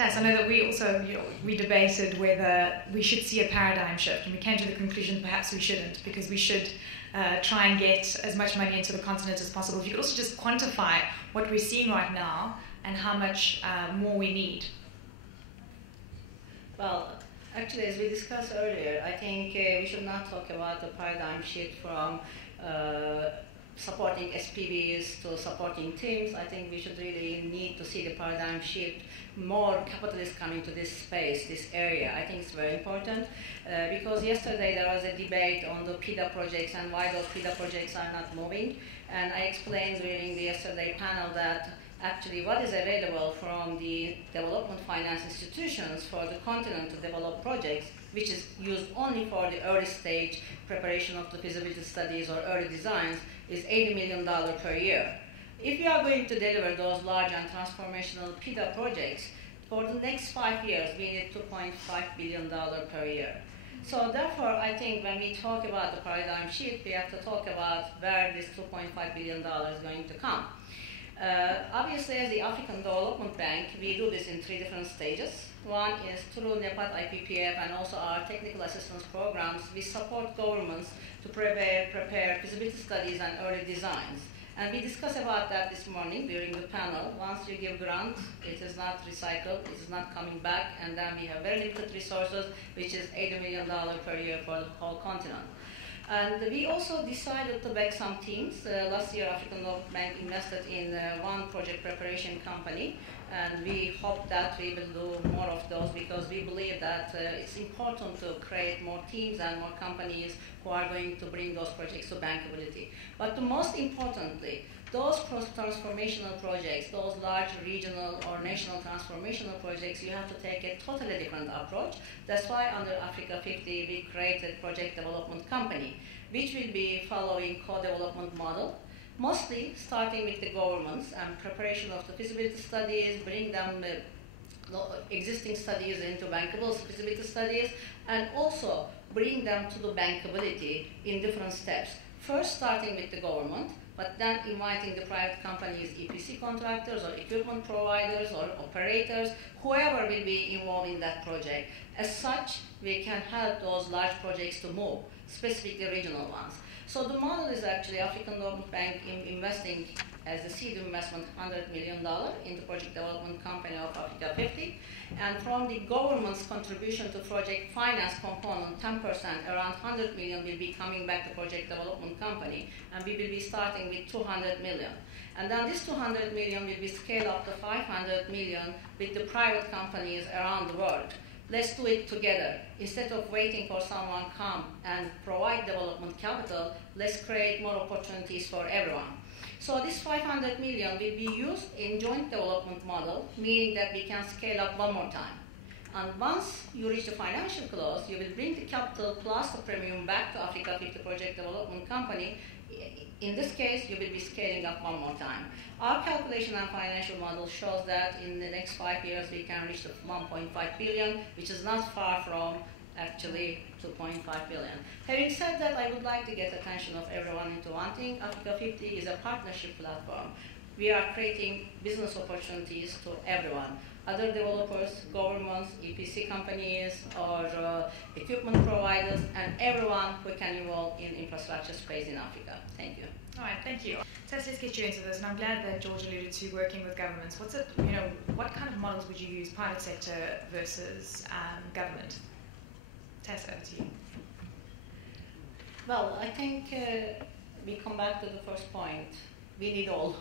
Tess, I know that we also we debated whether we should see a paradigm shift, and we came to the conclusion perhaps we shouldn't, because we should try and get as much money into the continent as possible. If you could also just quantify what we're seeing right now and how much more we need. Well, actually, as we discussed earlier, I think we should not talk about the paradigm shift from supporting SPVs to supporting teams. I think we should really need to see the paradigm shift, more capitalists coming to this space, this area. I think it's very important because yesterday there was a debate on the PIDA projects and why those PIDA projects are not moving. And I explained during the yesterday panel that actually what is available from the development finance institutions for the continent to develop projects, which is used only for the early stage preparation of the feasibility studies or early designs, is $80 million per year. If we are going to deliver those large and transformational PIDA projects, for the next 5 years, we need $2.5 billion per year. So therefore, I think when we talk about the paradigm shift, we have to talk about where this $2.5 billion is going to come. Obviously, as the African Development Bank, we do this in 3 different stages. One is through NEPAD IPPF and also our technical assistance programs. We support governments to prepare feasibility studies and early designs. And we discussed about that this morning during the panel. Once you give grant, it is not recycled, it is not coming back, and then we have very limited resources, which is $80 million per year for the whole continent. And we also decided to back some teams. Last year, African Development Bank invested in one project preparation company, and we hope that we will do more of those because we believe that it's important to create more teams and more companies who are going to bring those projects to bankability. But the most importantly, those transformational projects, those large regional or national transformational projects, you have to take a totally different approach. That's why under Africa50 we created Project Development Company, which will be following co-development model, mostly starting with the governments and preparation of the feasibility studies, bring them existing studies into bankable feasibility studies, and also bring them to the bankability in different steps. First starting with the government, but then inviting the private companies, EPC contractors or equipment providers or operators, whoever will be involved in that project. As such, we can help those large projects to move, specifically regional ones. So the model is actually African Development Bank investing as the seed investment $100 million in the project development company of Africa50. And from the government's contribution to project finance component, 10%, around $100 million will be coming back to project development company, and we will be starting with $200 million. And then this $200 million will be scaled up to $500 million with the private companies around the world. Let's do it together. Instead of waiting for someone to come and provide development capital, let's create more opportunities for everyone. So this $500 million will be used in joint development model, meaning that we can scale up one more time. And once you reach the financial close, you will bring the capital plus the premium back to Africa50 Project Development Company. In this case, you will be scaling up one more time. Our calculation and financial model shows that in the next 5 years, we can reach the 1.5 billion, which is not far from actually 2.5 billion. Having said that, I would like to get attention of everyone into one thing. Africa50 is a partnership platform. We are creating business opportunities to everyone. Other developers, governments, EPC companies, or equipment providers, and everyone who can involve in infrastructure space in Africa. Thank you. All right, thank you. Tess, let's get you into this, and I'm glad that George alluded to working with governments. What kind of models would you use, private sector versus government? Tess, over to you. Well, I think we come back to the first point. We need all.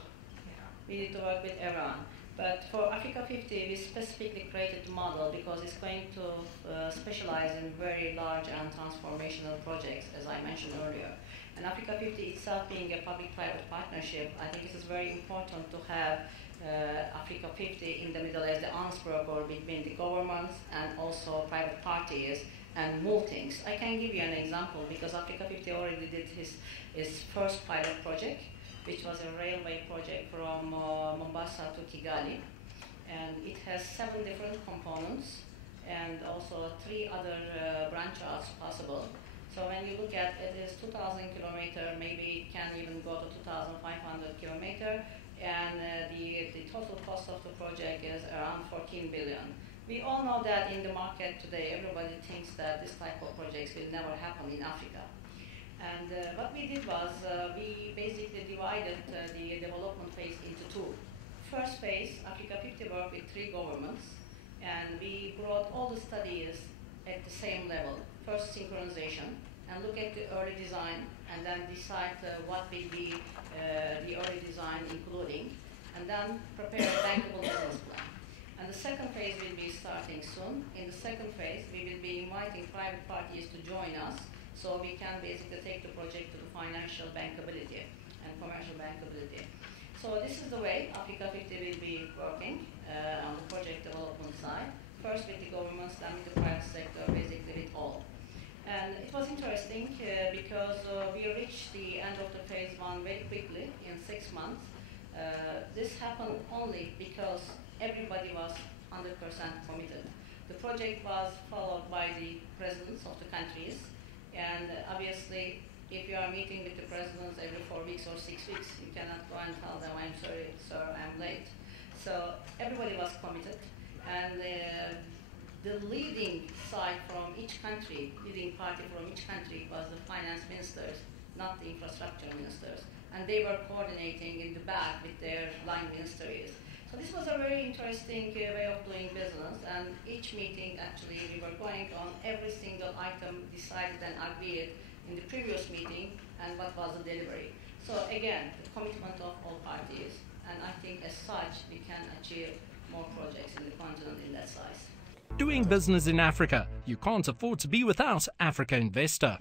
Yeah. We need to work with everyone. But for Africa50, we specifically created a model because it's going to specialize in very large and transformational projects, as I mentioned earlier. And Africa50 itself being a public-private partnership, I think it is very important to have Africa50 in the middle as the arms broker between the governments and also private parties and move things. I can give you an example because Africa50 already did his first pilot project, which was a railway project from Mombasa to Kigali. And it has 7 different components and also 3 other branch routes possible. So when you look at it, is 2,000 kilometers, maybe it can even go to 2,500 kilometers, and the total cost of the project is around 14 billion. We all know that in the market today, everybody thinks that this type of projects will never happen in Africa. And what we did was we basically divided the development phase into two. First phase, Africa50 worked with 3 governments, and we brought all the studies at the same level. First, synchronization, and look at the early design, and then decide what will be the early design including, and then prepare a bankable business plan. And the second phase will be starting soon. In the second phase, we will be inviting private parties to join us, so we can basically take the project to the financial bankability and commercial bankability. So this is the way Africa50 will be working on the project development side. First with the governments, then with the private sector, basically with all. And it was interesting because we reached the end of the phase 1 very quickly, in 6 months. This happened only because everybody was 100% committed. The project was followed by the presidents of the countries, and obviously if you are meeting with the presidents every 4 weeks or 6 weeks, you cannot go and tell them, I'm sorry, sir, I'm late. So everybody was committed, and the leading side from each country, leading party from each country was the finance ministers, not the infrastructure ministers. And they were coordinating in the back with their line ministries. So this was a very interesting way of doing business, and each meeting actually we were going on every single item decided and agreed in the previous meeting and what was the delivery. So again, the commitment of all parties, and I think as such we can achieve more projects in the continent in that size. Doing business in Africa, you can't afford to be without Africa Investor.